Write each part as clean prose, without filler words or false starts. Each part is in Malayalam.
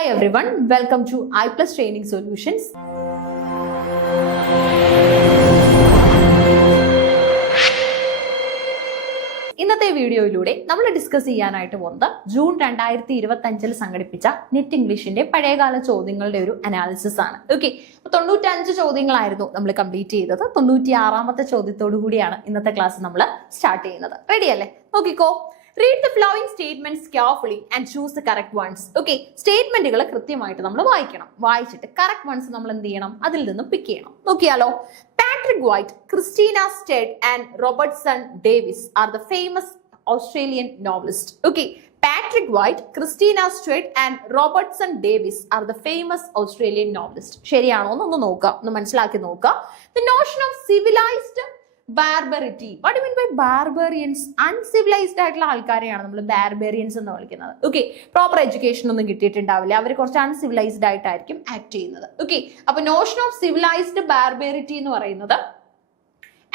Hi everyone, welcome to I Plus Training Solutions. ഇന്നത്തെ വീഡിയോയിലൂടെ നമ്മൾ ഡിസ്കസ് ചെയ്യാനായിട്ട് പോകുന്നത് ജൂൺ 2025 സംഘടിപ്പിച്ച നെറ്റ് ഇംഗ്ലീഷിന്റെ പഴയകാല ചോദ്യങ്ങളുടെ ഒരു അനാലിസിസ് ആണ്. ഓക്കെ, 95 ചോദ്യങ്ങളായിരുന്നു നമ്മൾ കംപ്ലീറ്റ് ചെയ്തത്. 96ാമത്തെ ചോദ്യത്തോടു കൂടിയാണ് ഇന്നത്തെ ക്ലാസ് നമ്മൾ സ്റ്റാർട്ട് ചെയ്യുന്നത്. റെഡി അല്ലേ? നോക്കിക്കോ. Read the following statements carefully and choose the correct ones. Okay, സ്റ്റേറ്റ്മെന്റുകൾ കൃത്യമായിട്ട് നമ്മൾ വായിക്കണം. വായിച്ചിട്ട് കറക്റ്റ് വൺസ് നമ്മൾ എന്ത് ചെയ്യണം? അതിൽ നിന്നും പിക്ക് ചെയ്യണം. നോക്കിയാലോ. Patrick White, Christina Stead and Robertson Davies are the famous Australian novelists. Okay, Patrick White, Christina Stead and Robertson Davies are the famous Australian novelists. ശരിയാണോ എന്നൊന്ന് നോക്കുക, ഒന്ന് മനസ്സിലാക്കി നോക്കുക. The notion of civilized barbarity. What you mean by barbarians? Uncivilized ആയിട്ടുള്ള ആൾക്കാരെയാണ് നമ്മൾ ബാർബറിയൻസ് എന്ന് വിളിക്കുന്നത്. ഓക്കെ, പ്രോപ്പർ എഡ്യൂക്കേഷൻ ഒന്നും കിട്ടിയിട്ടുണ്ടാവില്ല, അവർ കുറച്ച് അൺസിവിലൈസ്ഡ് ആയിട്ടായിരിക്കും ആക്ട് ചെയ്യുന്നത്. ഓക്കെ, അപ്പൊ നോഷൻ ഓഫ് സിവിലൈസ്ഡ് ബാർബറിറ്റി എന്ന് പറയുന്നത്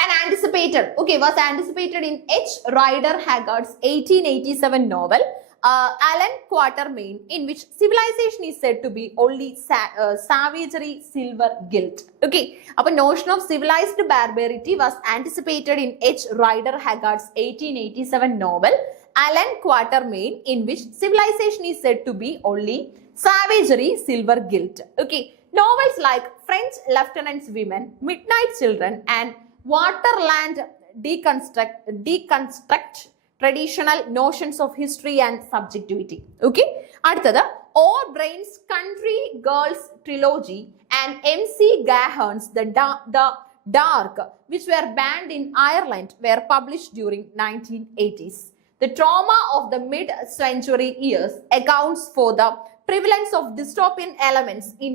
and anticipated, okay, was anticipated in H. Rider Haggard's 1887 novel Alan Quatermain, in which civilization is said to be only savagery, silver guilt. Okay, a notion of civilized barbarity was anticipated in H. Rider Haggard's 1887 novel Alan Quatermain, in which civilization is said to be only savagery, silver guilt. Okay, novels like French Lieutenant's Women, Midnight Children and Waterland deconstruct traditional notions of history and subjectivity. Okay, അടുത്തത് O'Brien's Country Girls Trilogy and M.C. Gahan's The Dark, which were banned in Ireland, were published during 1980s. The trauma of the mid-century years accounts for the prevalence of dystopian elements in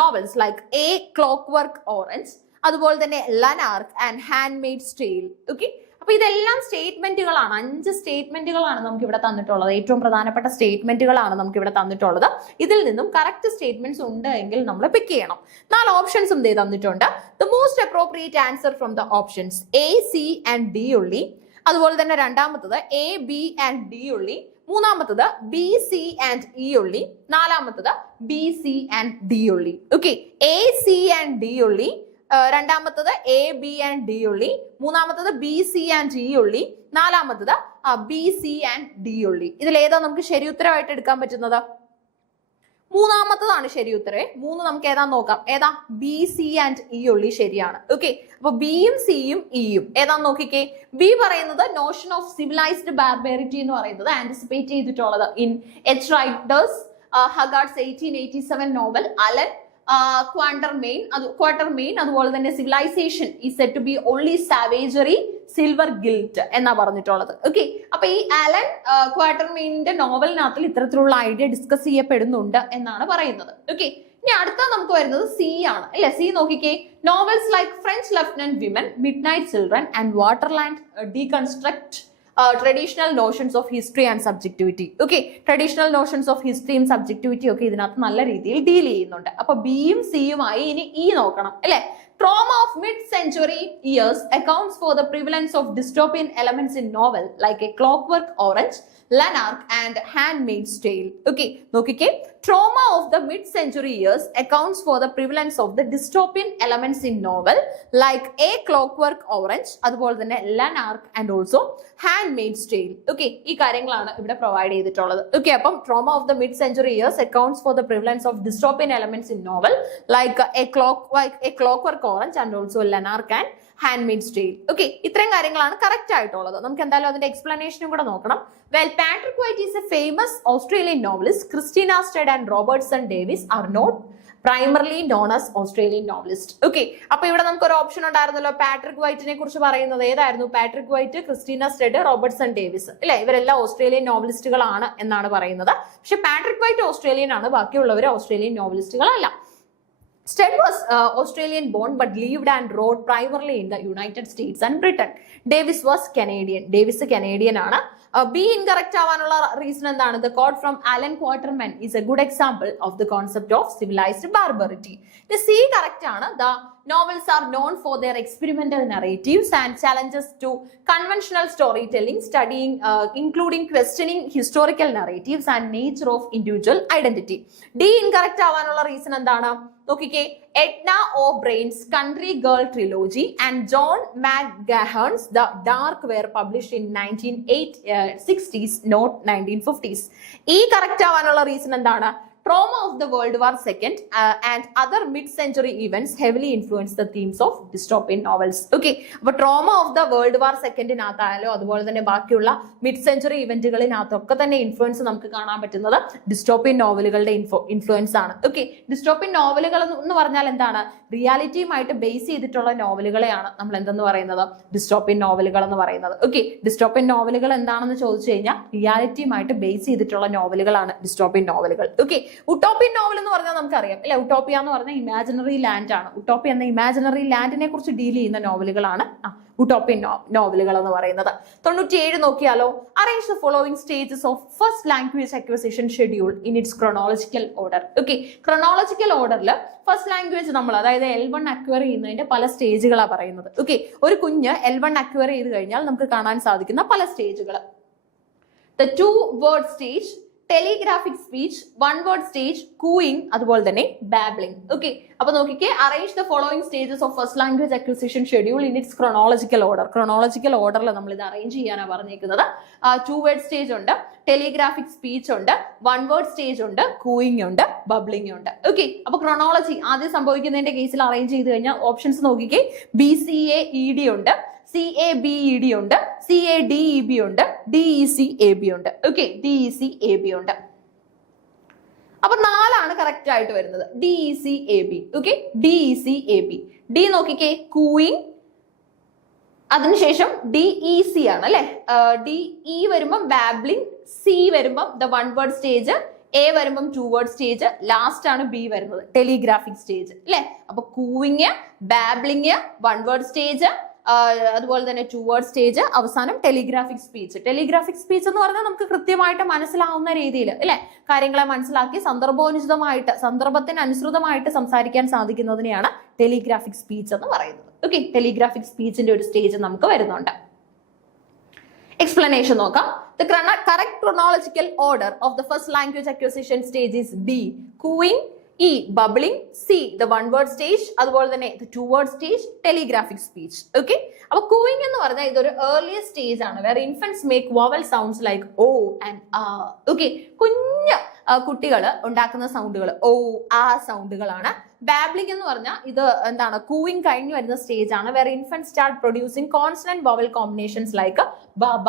novels like A Clockwork Orange, അതുപോലെ തന്നെ ലനാർക്ക് ആൻഡ് ഹാൻഡ്മെയ്ഡ്സ് ടെയിൽ. ഓക്കെ, അപ്പൊ ഇതെല്ലാം സ്റ്റേറ്റ്മെന്റുകളാണ്. 5 സ്റ്റേറ്റ്മെന്റുകളാണ് നമുക്ക് ഇവിടെ തന്നിട്ടുള്ളത്. ഏറ്റവും പ്രധാനപ്പെട്ട സ്റ്റേറ്റ്മെന്റുകളാണ് നമുക്ക് ഇവിടെ തന്നിട്ടുള്ളത്. ഇതിൽ നിന്നും കറക്റ്റ് സ്റ്റേറ്റ്മെന്റ്സ് ഉണ്ട് എങ്കിൽ നമ്മൾ പിക്ക് ചെയ്യണം. 4 ഓപ്ഷൻസും ദേ തന്നിട്ടുണ്ട്. The most appropriate answer from the options A, C and D ഉള്ളി. അതുപോലെ തന്നെ രണ്ടാമത്തത് എ, ബി ആൻഡ് ഡി ഉള്ളി. മൂന്നാമത്തത് ബി, സി ആൻഡ് ഇ ഉള്ളി. നാലാമത്തത് ബി, സി ആൻഡ് ഡി ഉള്ളി. Okay, A, C and D ഉള്ളി. രണ്ടാമത്തത് എ, ബി ആൻഡ് ഡി ഉള്ളി. മൂന്നാമത്തത് ബി, സി ആൻഡ് ഇ ഉള്ളി. നാലാമത്തത് ബി, സി ആൻഡ് ഡി ഉള്ളി. ഇതിൽ ഏതാ നമുക്ക് ശരി ഉത്തരവായിട്ട് എടുക്കാൻ പറ്റുന്നത്? മൂന്നാമത്തതാണ് ശരി ഉത്തരവ്. 3 നമുക്ക് ഏതാ നോക്കാം. ഏതാ? ബി, സി ആൻഡ് ഇ ഉള്ളി ശരിയാണ്. ഓക്കെ, അപ്പൊ ബിയും സിയും ഇയും ഏതാന്ന് നോക്കിക്കേ. ബി പറയുന്നത് നോഷൻ ഓഫ് സിവിലൈസ്ഡ് ബാർബറിറ്റി എന്ന് പറയുന്നത് ആന്റിസിപ്പേറ്റ് ചെയ്തിട്ടുള്ളത് in H Rider's Haggard's 1887 novel Allan Quatermain. അതുപോലെ തന്നെ civilization is said to be only savagery, silver gilt എന്നാ പറഞ്ഞിട്ടുള്ളത്. ഓക്കെ, അപ്പൊ ഈ ആലൻ ക്വാർട്ടർമെയിനിന്റെ നോവലിനകത്തിൽ ഇത്തരത്തിലുള്ള ഐഡിയ ഡിസ്കസ് ചെയ്യപ്പെടുന്നുണ്ട് എന്നാണ് പറയുന്നത്. ഓക്കെ, ഇനി അടുത്ത നമുക്ക് വരുന്നത് സി ആണ് അല്ലെ. സി നോക്കിക്കേ. Novels like French lieutenant women, midnight children and Waterland deconstruct traditional notions of history and subjectivity. Okay, traditional notions of ഹിസ്റ്ററിയും സബ്ജക്ടിവിറ്റി ഒക്കെ ഇതിനകത്ത് നല്ല രീതിയിൽ ഡീൽ ചെയ്യുന്നുണ്ട്. അപ്പൊ ബിയും സിയുമായി ഇനി ഇ നോക്കണം അല്ലെ. Trauma of mid-century years accounts for the prevalence of dystopian elements in novel like A Clockwork Orange, Lanark and Handmaid's Tale. Okay, നോക്കിക്കേ. Trauma of the mid-century years accounts for the prevalence of the dystopian elements in novel like A Clockwork Orange, അതുപോലെ തന്നെ Lanark and also Handmaid's Tale. Okay, ഈ കാര്യങ്ങളാണ് ഇവിടെ പ്രൊവൈഡ് ചെയ്തിട്ടുള്ളത്. Okay, അപ്പം trauma of the mid-century years accounts for the prevalence of dystopian elements in novel like A Clockwork Orange and also Lanark and Handmaid's Tale. Okay, ഇത്രയും കാര്യങ്ങളാണ് കറക്റ്റ് ആയിട്ടുള്ളത്. നമുക്ക് എന്തായാലും അതിന്റെ എക്സ്പ്ലനേഷനും കൂടെ നോക്കണം. Well, Patrick White is a famous Australian novelist. Christina Stead and Robertson Davies are not primarily known as Australian novelists. Okay, അപ്പൊ ഇവിടെ നമുക്ക് ഒരു ഓപ്ഷൻ ഉണ്ടായിരുന്നല്ലോ പാട്രിക് വൈറ്റിനെ കുറിച്ച് പറയുന്നത്. ഏതായിരുന്നു? Patrick White, Christina Stead, Robertson Davies അല്ലെ. ഇവരെല്ലാം ഓസ്ട്രേലിയൻ നോവലിസ്റ്റുകളാണ് എന്നാണ് പറയുന്നത്. പക്ഷെ പാട്രിക് വൈറ്റ് ഓസ്ട്രേലിയൻ ആണ്, ബാക്കിയുള്ളവർ Australian നോവലിസ്റ്റുകളല്ല. Stead was Australian born but lived and wrote primarily in the United States and Britain. Davis was Canadian. Davis Canadian ആണ്. ബി ഇൻകറക്റ്റ് ആവാനുള്ള റീസൺ എന്താണ്? The quote from Allan Quatermain is a good example of the concept of civilized barbarity. C correct ആണ്. The novels are known for their experimental narratives and challenges to conventional storytelling, studying including questioning historical narratives and nature of individual identity. D incorrect ആവാനുള്ള റീസൺ എന്താണ്? നോക്കിക്കേ, Edna O Brien's country girl trilogy and John McGahern's the dark were published in 1960s not 1950s. ഈ കറക്റ്റ് ആവാനുള്ള റീസൺ എന്താണ്? Trauma of the World War II and other mid-century events heavily influenced the themes of dystopian novels. Okay, അപ്പോൾ trauma of the World War II അതുപോലെ തന്നെ ബാക്കിയുള്ള മിഡ് സെഞ്ചുറി ഇവന്റുകളിനകത്തൊക്കെ തന്നെ ഇൻഫ്ലുവൻസ് നമുക്ക് കാണാൻ പറ്റുന്നത് ഡിസ്റ്റോപ്പിയൻ നോവലുകളുടെ ഇൻഫ്ലുവൻസ് ആണ്. ഓക്കെ, ഡിസ്റ്റോപ്പിയൻ നോവലുകൾ എന്ന് പറഞ്ഞാൽ എന്താണ്? റിയാലിറ്റിയുമായിട്ട് ബേസ് ചെയ്തിട്ടുള്ള നോവലുകളെയാണ് നമ്മൾ എന്തെന്ന് പറയുന്നത്? ഡിസ്റ്റോപ്പിയൻ നോവലുകൾ എന്ന് പറയുന്നത്. ഓക്കെ, ഡിസ്റ്റോപ്പിയൻ നോവലുകൾ എന്താണെന്ന് ചോദിച്ചു കഴിഞ്ഞാൽ റിയാലിറ്റിയുമായിട്ട് ബേസ് ചെയ്തിട്ടുള്ള നോവലുകളാണ് ഡിസ്റ്റോപ്പിയൻ നോവലുകൾ. ഓക്കെ, ഉട്ടോപ്പിയൻ നോവൽ എന്ന് പറഞ്ഞാൽ നമുക്കറിയാം അല്ലെ, ഉട്ടോപ്പിയ എന്ന് പറഞ്ഞാൽ ഇമാജിനറി ലാൻഡ് ആണ്. ഉട്ടോപ്പിയ എന്ന ഇമാജിനറി ലാൻഡിനെ കുറിച്ച് ഡീൽ ചെയ്യുന്ന നോവലുകളാണ് ഉട്ടോപ്പിയൻ നോവലുകൾ എന്ന് പറയുന്നത്. 97 നോക്കിയാലോ. Arrange the following stages of first language acquisition schedule in its chronological order. Okay, chronological ഓർഡറിൽ ഫസ്റ്റ് ലാംഗ്വേജ് നമ്മൾ അതായത് L1 അക്വയർ ചെയ്യുന്നതിന്റെ പല സ്റ്റേജുകളാണ് പറയുന്നത്. ഓക്കെ, ഒരു കുഞ്ഞ് L1 അക്വയർ ചെയ്ത് കഴിഞ്ഞാൽ നമുക്ക് കാണാൻ സാധിക്കുന്ന പല സ്റ്റേജുകൾ: the 2 word stage, telegraphic speech, 1 word stage, cooing, അതുപോലെ തന്നെ ബാബ്ലിംഗ്. ഓക്കെ, അപ്പൊ നോക്കിക്കേ, arrange the following stages of first language acquisition schedule in its chronological order. Chronological ഓർഡറിൽ നമ്മൾ ഇത് അറേഞ്ച് ചെയ്യാനാണ് പറഞ്ഞിരിക്കുന്നത്. 2 വേർഡ് സ്റ്റേജ് ഉണ്ട്, ടെലിഗ്രാഫിക് സ്പീച്ച് ഉണ്ട്, 1 വേർഡ് സ്റ്റേജ് ഉണ്ട്, കൂയിങ് ഉണ്ട്, ബബ്ലിംഗ് ഉണ്ട്. ഓക്കെ, അപ്പൊ ക്രോണോളജി ആദ്യം സംഭവിക്കുന്നതിന്റെ കേസിൽ അറേഞ്ച് ചെയ്ത് കഴിഞ്ഞാൽ ഓപ്ഷൻസ് നോക്കിക്കേ, BCAED ഉണ്ട്, CABED ഉണ്ട്, CADEB ഉണ്ട്, DECAB ഉണ്ട്. ഓക്കെ, DECAB ഉണ്ട്. അപ്പൊ 4 കറക്റ്റ് ആയിട്ട് വരുന്നത്, DECAB. Okay, DECAB. ഡി നോക്കിക്കേ, കൂയിങ്, അതിനുശേഷം DEC ആണ് അല്ലെ. DE വരുമ്പം ബാബ്ലിംഗ്, C വരുമ്പം ദ 1 വേർഡ് സ്റ്റേജ്, A വരുമ്പം 2 വേർഡ് സ്റ്റേജ്, ലാസ്റ്റ് ആണ് B വരുന്നത് ടെലിഗ്രാഫിക് സ്റ്റേജ് അല്ലെ. അപ്പൊ കൂയിങ്, ബാബ്ലിംഗ്, 1 വേർഡ് സ്റ്റേജ്, അതുപോലെ തന്നെ 2 വേർഡ് സ്റ്റേജ്, അവസാനം ടെലിഗ്രാഫിക് സ്പീച്ച്. ടെലിഗ്രാഫിക് സ്പീച്ച് എന്ന് പറഞ്ഞാൽ നമുക്ക് കൃത്യമായിട്ട് മനസ്സിലാവുന്ന രീതിയിൽ അല്ലെ കാര്യങ്ങളെ മനസ്സിലാക്കി സന്ദർഭോചിതമായിട്ട് സന്ദർഭത്തിന് അനുസൃതമായിട്ട് സംസാരിക്കാൻ സാധിക്കുന്നതിനെയാണ് ടെലിഗ്രാഫിക് സ്പീച്ച് എന്ന് പറയുന്നത്. ഓക്കെ, ടെലിഗ്രാഫിക് സ്പീച്ചിന്റെ ഒരു സ്റ്റേജ് നമുക്ക് വരുന്നുണ്ട്. എക്സ്പ്ലനേഷൻ നോക്കാം. The correct chronological order of the first language acquisition stage is B, cooing, E, bubbling, C, the 1 word stage, അതുപോലെ തന്നെ the 2 word stage, telegraphic speech. Okay, അപ്പൊ cooing എന്ന് പറഞ്ഞാൽ ഇതൊരു early stage ആണ് where infants make vowel sounds like O and A. Okay, കുഞ്ഞ് കുട്ടികൾ ഉണ്ടാക്കുന്ന സൗണ്ടുകൾ O, A സൗണ്ടുകളാണ്. ബാബ്ലിംഗ് എന്ന് പറഞ്ഞാൽ ഇത് എന്താണ്? കൂയിങ് കഴിഞ്ഞു വരുന്ന സ്റ്റേജ് ആണ് where infants start producing consonant vowel combinations like Baba,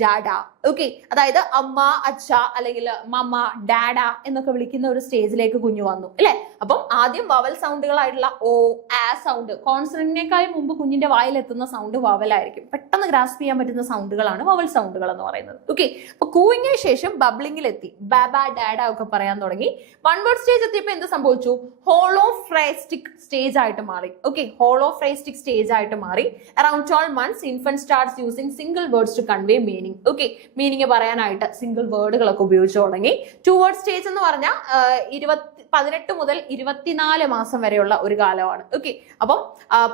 dada. Okay, അതായത് അമ്മ, അച്ഛ അല്ലെങ്കിൽ മമ്മ, ഡാഡ എന്നൊക്കെ വിളിക്കുന്ന ഒരു സ്റ്റേജിലേക്ക് കുഞ്ഞു വന്നു അല്ലെ. അപ്പം ആദ്യം വവൽ സൗണ്ടുകളായിട്ടുള്ള O, A സൗണ്ട്, കോൺസണന്റിനേക്കാളും മുമ്പ് കുഞ്ഞിന്റെ വായിലെത്തുന്ന സൗണ്ട് വവലായിരിക്കും. പെട്ടെന്ന് ഗ്രാസ്പ് ചെയ്യാൻ പറ്റുന്ന സൗണ്ടുകളാണ് വവൽ സൗണ്ടുകൾ എന്ന് പറയുന്നത്. ഓക്കെ, അപ്പൊ കൂയിങ്ങിന് ശേഷം ബബ്ലിംഗിലെത്തി, ബാബ, ഡാഡ ഒക്കെ പറയാൻ തുടങ്ങി. 1 വേർഡ് സ്റ്റേജ് എത്തിയപ്പോൾ എന്ത് സംഭവിച്ചു? ഹോളോഫ്രേസ്റ്റിക് സ്റ്റേജ് ആയിട്ട് മാറി. ഓക്കെ, ഹോളോഫ്രേസ്റ്റിക് സ്റ്റേജ് ആയിട്ട് മാറി. Around 12 months infant starts using single words to convey meaning. Okay, meaning പറയാനായിട്ട് സിംഗിൾ വേർഡുകളൊക്കെ ഉപയോഗിച്ചു തുടങ്ങി. 2 വേർഡ് സ്റ്റേജ് എന്ന് പറഞ്ഞാൽ 18 മുതൽ 24 മാസം വരെയുള്ള ഒരു കാലമാണ്. ഓക്കെ, അപ്പം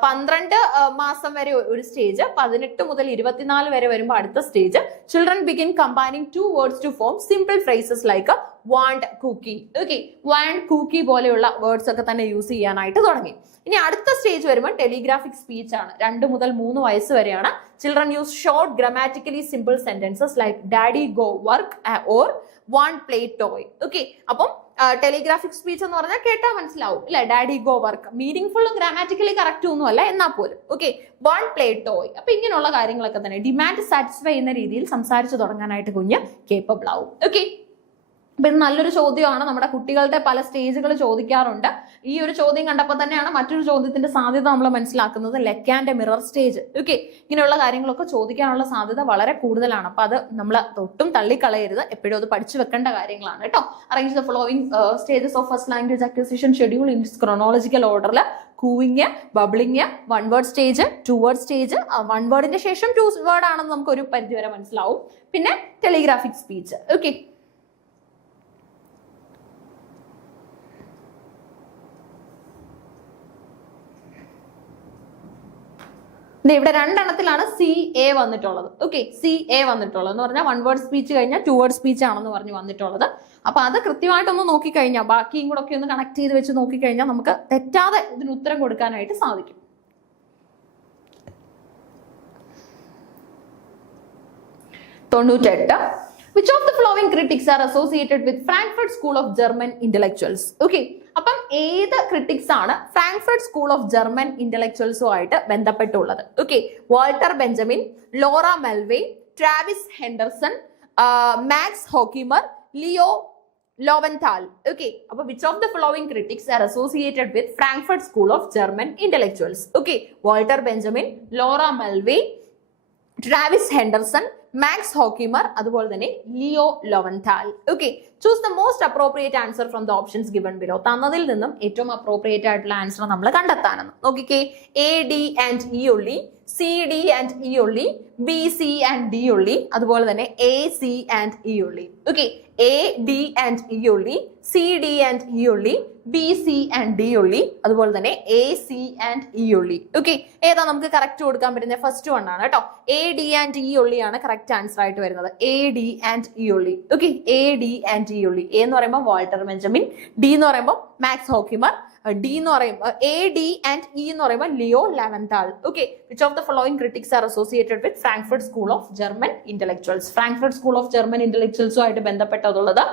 12 മാസം വരെ ഒരു സ്റ്റേജ്, 18 മുതൽ 24 വരെ വരുമ്പോൾ അടുത്ത stage. Children begin combining 2 words to form simple phrases like want, cookie. Okay, want, cookie പോലെയുള്ള വേർഡ്സ് ഒക്കെ തന്നെ യൂസ് ചെയ്യാനായിട്ട് തുടങ്ങി. ഇനി അടുത്ത സ്റ്റേജ് വരുമ്പോൾ ടെലിഗ്രാഫിക് സ്പീച്ച് ആണ്. 2 മുതൽ 3 വയസ്സ് വരെയാണ്. Children use short grammatically simple sentences like daddy go work or want play toy. Okay, അപ്പം ടെലിഗ്രാഫിക് സ്പീച്ച് എന്ന് പറഞ്ഞാൽ കേട്ടാൽ മനസ്സിലാവും അല്ലെ, ഡാഡി ഗോ വർക്ക്. മീനിങ് ഫുള്ളും ഗ്രാമാറ്റിക്കലി കറക്റ്റ് ഒന്നും അല്ല എന്നാൽ പോലും. Okay, want play toy. അപ്പൊ ഇങ്ങനെയുള്ള കാര്യങ്ങളൊക്കെ തന്നെ ഡിമാൻഡ് സാറ്റിസ്ഫൈ ചെയ്യുന്ന രീതിയിൽ സംസാരിച്ചു തുടങ്ങാനായിട്ട് കുഞ്ഞ് കേപ്പബിൾ ആവും. ഓക്കെ, അപ്പൊ ഇത് നല്ലൊരു ചോദ്യമാണ്. നമ്മുടെ കുട്ടികളുടെ പല സ്റ്റേജുകൾ ചോദിക്കാറുണ്ട്. ഈ ഒരു ചോദ്യം കണ്ടപ്പോൾ തന്നെയാണ് മറ്റൊരു ചോദ്യത്തിന്റെ സാധ്യത നമ്മൾ മനസ്സിലാക്കുന്നത്, ലെക്ക് ആൻഡ് മിറർ സ്റ്റേജ്. ഓക്കെ, ഇങ്ങനെയുള്ള കാര്യങ്ങളൊക്കെ ചോദിക്കാനുള്ള സാധ്യത വളരെ കൂടുതലാണ്. അപ്പൊ അത് നമ്മൾ ഒട്ടും തള്ളിക്കളയരുത്, എപ്പോഴും അത് പഠിച്ചു വെക്കേണ്ട കാര്യങ്ങളാണ് കേട്ടോ. Arrange the following stages of first language acquisition schedule in chronological ഓർഡറിൽ cooing, babbling, one word stage, two word stage. One വേർഡിന്റെ ശേഷം ടു വേർഡ് ആണെന്ന് നമുക്ക് ഒരു പരിധി വരെ മനസ്സിലാവും. പിന്നെ ടെലിഗ്രാഫിക് സ്പീച്ച്. ഓക്കെ, ഇവിടെ രണ്ടെണ്ണത്തിലാണ് CA വന്നിട്ടുള്ളത്. ഓക്കെ, CA വന്നിട്ടുള്ളത് എന്ന് പറഞ്ഞാൽ വൺ വേർഡ് സ്പീച്ച് കഴിഞ്ഞാൽ ടു വേർഡ് സ്പീച്ച് ആണെന്ന് പറഞ്ഞു വന്നിട്ടുള്ളത്. അപ്പൊ അത് കൃത്യമായിട്ടൊന്ന് നോക്കിക്കഴിഞ്ഞാൽ, ബാക്കിയും കൂടെ ഒക്കെ ഒന്ന് കണക്ട് ചെയ്ത് വെച്ച് നോക്കിക്കഴിഞ്ഞാൽ നമുക്ക് തെറ്റാതെ ഇതിന് ഉത്തരം കൊടുക്കാനായിട്ട് സാധിക്കും. തൊണ്ണൂറ്റെട്ട്, which of the following critics are associated with Frankfurt School of German intellectuals? Okay, അപ്പം ഏത് ക്രിട്ടിക്സ് ആണ് ഫ്രാങ്ക്ഫർട്ട് സ്കൂൾ ഓഫ് ജർമ്മൻ ഇന്റലക്ച്വൽസുമായിട്ട് ബന്ധപ്പെട്ടുള്ളത്? Okay, Walter Benjamin, Laura Mulvey, Travis Henderson, Max Horkheimer, Leo Lowenthal. Okay, അപ്പൊ which of the following critics are associated with Frankfurt School of German intellectuals? Okay, Walter Benjamin, Laura Mulvey, Travis Henderson, Max Horkheimer, അതുപോലെ തന്നെ Leo Lowenthal. Okay, choose the most appropriate answer from the options given below. തന്നതിൽ നിന്നും ഏറ്റവും അപ്രോപ്രിയേറ്റ് ആയിട്ടുള്ള ആൻസർ നമ്മൾ കണ്ടെത്താനെന്ന് നോക്കിക്കേ. AD and E only, CD and E only, BC and D only, അതുപോലെ തന്നെ AC and E only. Okay, AD and E only, CD and E only, BC and D only, അതുപോലെ തന്നെ AC and E only. Okay, ഏതാ നമുക്ക് കറക്റ്റ് കൊടുക്കാൻ പറ്റുന്നത്? ഫസ്റ്റ് വൺ ആണ് കേട്ടോ. AD and E only ആണ് കറക്റ്റ് ആൻസർ ആയിട്ട് വരുന്നത്. AD and E only. Okay, AD and E only. A എന്ന് പറയുമ്പോൾ വാൾട്ടർ ബെഞ്ചമിൻ, D എന്ന് പറയുമ്പോൾ മാക്സ് ഹോക്കിമർ, D എന്ന് പറയുമ്പോൾ AD and E എന്ന് പറയുമ്പോൾ Leo Lowenthal. Okay, which of the following critics are associated with Frankfurt School of German intellectuals? Frankfurt School of German intellectuals ആയിട്ട് ബന്ധപ്പെട്ടതുള്ളത്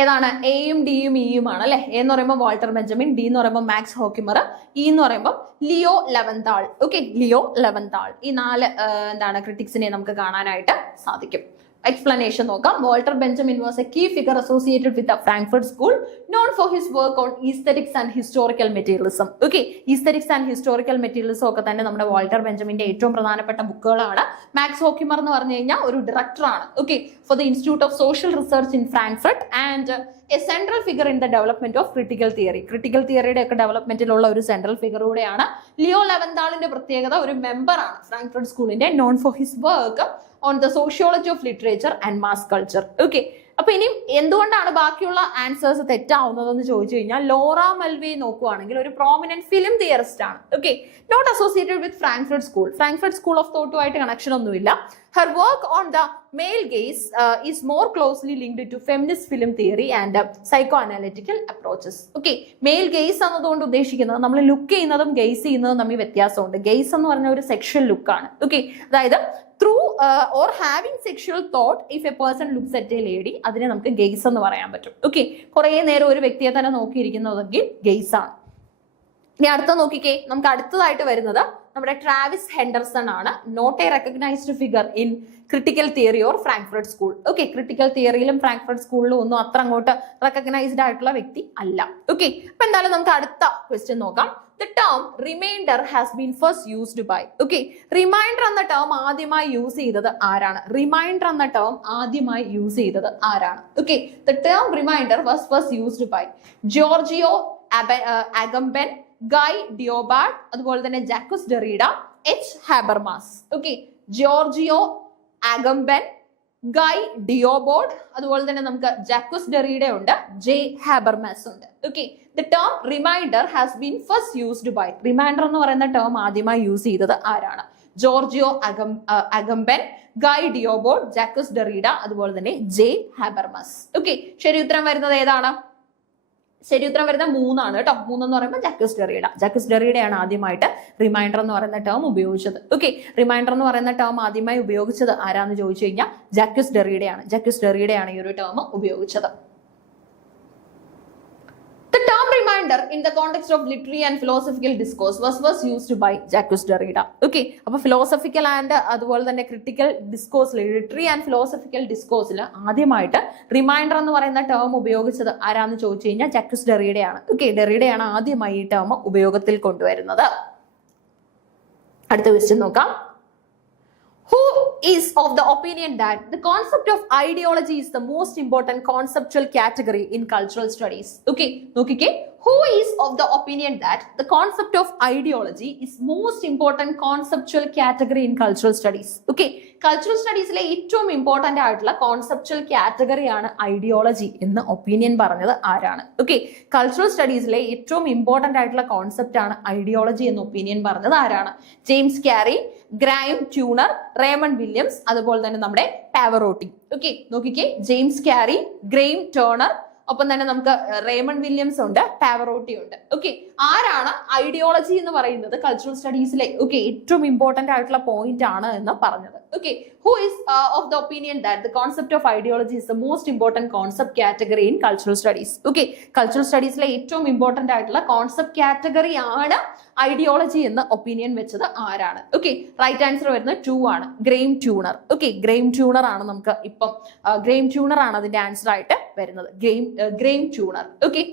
ഏതാണ്? എയും ഡിയും ഇയും ആണ് അല്ലെ. എ എന്ന് പറയുമ്പോൾ വാൾട്ടർ ബെഞ്ചമിൻ, ഡി എന്ന് പറയുമ്പോൾ മാക്സ് ഹോക്കിമർ, ഇ എന്ന് പറയുമ്പോൾ Leo Lowenthal. Okay, Leo Lowenthal. ഈ നാല് എന്താണ് ക്രിട്ടിക്സിനെ നമുക്ക് കാണാനായിട്ട് സാധിക്കും. explanation നോക്കാം. Walter Benjamin was a key figure associated with Frankfurt School known for his work on aesthetics and historical materialism. Okay, aesthetics and historical materialism ഒക്കെ തന്നെ നമ്മുടെ വാൾട്ടർ ബെഞ്ചമിന്റെ ഏറ്റവും പ്രധാനപ്പെട്ട ബുക്കുകളാണ്. മാക്സ് ഹോക്കിമർ എന്ന് പറഞ്ഞു കഴിഞ്ഞാൽ ഒരു ഡയറക്ടറാണ്. Okay, for the Institute of Social Research in Frankfurt and a central figure in the development of critical theory. Critical തിയറിയുടെ ഒക്കെ ഡെവലപ്മെന്റിലുള്ള ഒരു സെൻട്രൽ ഫിഗർ കൂടെയാണ്. ലിയോ ലെവൻതാളിന്റെ പ്രത്യേകത ഒരു മെമ്പറാണ് ഫ്രാങ്ക്ഫർട്ട് സ്കൂളിന്റെ, known for his work on the sociology of literature and mass culture. Okay, അപ്പൊ ഇനി എന്തുകൊണ്ടാണ് ബാക്കിയുള്ള ആൻസേഴ്സ് തെറ്റാവുന്നതെന്ന് ചോദിച്ചു കഴിഞ്ഞാൽ, ലോറ മെൽവേ നോക്കുവാണെങ്കിൽ ഒരു പ്രോമിനന്റ് ഫിലിം തിയറിസ്റ്റ് ആണ്. Okay, not associated with Frankfurt School. Frankfurt School of തോട്ടുമായിട്ട് കണക്ഷൻ ഒന്നുമില്ല. Her work on the male gaze is more closely linked to feminist film theory and psycho analytical approaches. Okay, male gaze എന്നതുകൊണ്ട് ഉദ്ദേശിക്കുന്നത് നമ്മൾ ലുക്ക് ചെയ്യുന്നതും ഗെയ്സ് ചെയ്യുന്നതും തമ്മിൽ വ്യത്യാസമുണ്ട്. ഗെയ്സ് എന്ന് പറഞ്ഞ ഒരു സെക്ഷൽ ലുക്കാണ്. ഓക്കെ, അതായത് through or having sexual thought if A person looks at A lady, അതിനെ നമുക്ക് ഗെയ്സ് എന്ന് പറയാൻ പറ്റും. ഓക്കെ, കുറെ നേരം ഒരു വ്യക്തിയെ തന്നെ നോക്കിയിരിക്കുന്നതെങ്കിൽ ഗെയ്സ് ആണ്. ഇനി അടുത്ത നോക്കിക്കേ, നമുക്ക് അടുത്തതായിട്ട് വരുന്നത് നമ്മുടെ ട്രാവിസ് ഹെൻഡർസൺ ആണ്. Not a recognized figure in critical theory or Frankfurt School. Okay, critical തിയറിയിലും ഫ്രാങ്ക്ഫർട്ട് സ്കൂളിലും ഒന്നും അത്ര അങ്ങോട്ട് റെക്കഗ്നൈസ്ഡ് ആയിട്ടുള്ള വ്യക്തി അല്ല. ഓക്കെ, അപ്പൊ എന്തായാലും നമുക്ക് അടുത്ത ക്വസ്റ്റ്യൻ നോക്കാം. The term remainder has been first used by. Okay, remainder എന്ന ടേം ആദ്യമായി യൂസ് ചെയ്തത് ആരാണ്? റിമൈൻഡർ എന്ന ടേം ആദ്യമായി യൂസ് ചെയ്തത് ആരാണ്? Okay, the term remainder was first used by Giorgio Agamben, Guy Debord, അതുപോലെ തന്നെ Jacques Derrida, H Habermas. Okay, Giorgio Agamben, Guy Debord, അതുപോലെ തന്നെ നമുക്ക് ജാക്വസ് ഡെറീഡ ഉണ്ട്, ജെ ഹാബർമാസ് ഉണ്ട്. Okay, the term reminder has been first used by. Reminder എന്ന് പറയുന്ന ടേം ആദ്യമായി യൂസ് ചെയ്തത് ആരാണ്? ജോർജിയോ അഗംബെൻ, ഗൈ ഡിയോബോർഡ്, ജാക്വസ് ഡെറീഡ, അതുപോലെ തന്നെ ജെ ഹാബർമാസ്. ഓക്കെ, ശരി ഉത്തരം വരുന്നത് ഏതാണ്? ശരി ഉത്തരം വരുന്ന 3 ആണ് കേട്ടോ. 3 എന്ന് പറയുമ്പോൾ ജാക്വസ് ഡെറീഡ. ജാക്വസ് ഡെറീഡയാണ് ആദ്യമായിട്ട് റിമൈൻഡർ എന്ന് പറയുന്ന ടേം ഉപയോഗിച്ചത്. ഓക്കെ, റിമൈൻഡർ എന്ന് പറയുന്ന ടേം ആദ്യമായി ഉപയോഗിച്ചത് ആരാന്ന് ചോദിച്ചു കഴിഞ്ഞാൽ ജാക്വസ് ഡെറീഡയാണ്. ജാക്വസ് ഡെറീഡയാണ് ഈ ഒരു ടേം ഉപയോഗിച്ചത്. The term remainder in the context of literary and philosophical discourse was first used by Jacques Derrida. Okay, അപ്പോൾ philosophical and അതുപോലെ തന്നെ critical discourse, literary and philosophical discourse ആദ്യമായിട്ട് റിമൈൻഡർ എന്ന് പറയുന്ന ടേം ഉപയോഗിച്ചത് ആരാന്ന് ചോദിച്ചു കഴിഞ്ഞാൽ ജാക്വസ് ഡെറീഡയാണ്. ഓക്കെ, ഡെറീഡയാണ് ആദ്യമായി ഈ ടേം ഉപയോഗത്തിൽ കൊണ്ടുവരുന്നത്. അടുത്ത ക്വസ്റ്റ്യൻ നോക്കാം. Who is of the opinion that the concept of ideology is the most important conceptual category in cultural studies. Okay, നോക്കിക്കേ, who is of the opinion that the concept of ideology is most important conceptual category in cultural studies? Okay, cultural studiesലെ ഏറ്റവും ഇമ്പോർട്ടന്റ് ആയിട്ടുള്ള കോൺസെപ്ച്വൽ കാറ്റഗറിയാണ് ഐഡിയോളജി എന്ന് ഒപ്പീനിയൻ പറഞ്ഞത് ആരാണ്? ഓക്കെ, കൾച്ചറൽ സ്റ്റഡീസിലെ ഏറ്റവും ഇമ്പോർട്ടന്റ് ആയിട്ടുള്ള കോൺസെപ്റ്റ് ആണ് ഐഡിയോളജി എന്ന് ഒപ്പീനിയൻ പറഞ്ഞത് ആരാണ്? James carry, Graeme tuner, Raymond Williams, അതുപോലെ തന്നെ നമ്മുടെ പാവറോട്ടി. ഓക്കെ, നോക്കിക്കേ, ജെയിംസ് ക്യാരി, ഗ്രൈം ടേണർ, ഒപ്പം തന്നെ നമുക്ക് റേമണ്ട് വില്യംസ് ഉണ്ട്, പാവറോട്ടി ഉണ്ട്. ഓക്കെ, ആരാണ് ഐഡിയോളജി എന്ന് പറയുന്നത് കൾച്ചറൽ സ്റ്റഡീസിലെ ഓക്കെ ഏറ്റവും ഇമ്പോർട്ടന്റ് ആയിട്ടുള്ള പോയിന്റ് ആണ് എന്ന് പറഞ്ഞത്? Okay, who is of the opinion that the concept of ideology is the most important concept category in cultural studies? Okay, cultural studiesലെ ഏറ്റവും ഇമ്പോർട്ടന്റ് ആയിട്ടുള്ള കോൺസെപ്റ്റ് കാറ്റഗറി ആണ് ഐഡിയോളജി എന്ന ഒപ്പീനിയൻ വെച്ചത് ആരാണ്? ഓക്കെ, റൈറ്റ് ആൻസർ വരുന്നത് 2 ആണ്, Graeme tuner. Okay, Graeme tuner ആണ് നമുക്ക് ഇപ്പം ഗ്രൈം ട്യൂണർ ആണ് അതിന്റെ ആൻസർ ആയിട്ട് വരുന്നത്, ഗ്രൈം ട്യൂണർ. ഓക്കെ,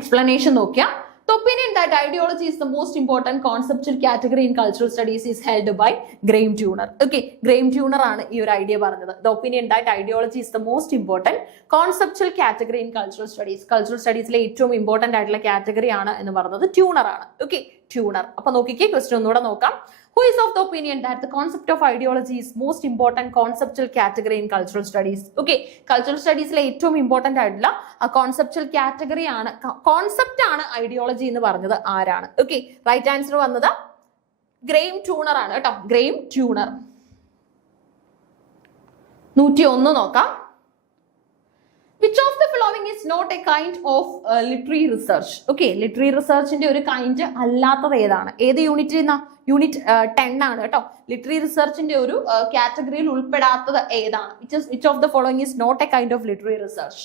എക്സ്പ്ലനേഷൻ നോക്കിയാൽ the opinion that ideology is the most important conceptual category in cultural studies is held by Graham Turner. Okay, Graham Turner ആണ് ഈ ഒരു ഐഡിയ പറഞ്ഞത്. The opinion that ideology is the most important conceptual category in cultural studies. Cultural studiesലെ ഏറ്റവും ഇമ്പോർട്ടന്റ് ആയിട്ടുള്ള കാറ്റഗറി ആണ് എന്ന് പറഞ്ഞത് ട്യൂണർ ആണ്. Okay, tuner. അപ്പൊ നോക്കിക്കേ, ക്വസ്റ്റ്യൻ ഒന്നുകൂടെ നോക്കാം. Who is of the opinion that the concept of ideology is most important conceptual category in cultural studies? Okay, cultural studiesലെ ഏറ്റവും ഇമ്പോർട്ടന്റ് ആയിട്ടുള്ള കോൺസെപ്ച്വൽ കാറ്റഗറി ആണ്, കോൺസെപ്റ്റ് ആണ് ഐഡിയോളജി എന്ന് പറഞ്ഞത് ആരാണ്? ഓക്കെ, റൈറ്റ് ആൻസർ വന്നത് ഗ്രൈം ട്യൂണർ ആണ് കേട്ടോ, ഗ്രൈം ട്യൂണർ. 101 നോക്കാം. Which of the following is not a kind of literary research? Okay, literary researchന്റെ ഒരു കൈൻഡ് അല്ലാത്തത് ഏതാണ്? ഏത് യൂണിറ്റിൽ നിന്നാ? യൂണിറ്റ് 10 ആണ് കേട്ടോ. ലിറ്റററി റിസർച്ചിന്റെ ഒരു കാറ്റഗറിയിൽ ഉൾപ്പെടാത്തത് ഏതാണ്? Which of the following is not a kind of literary research?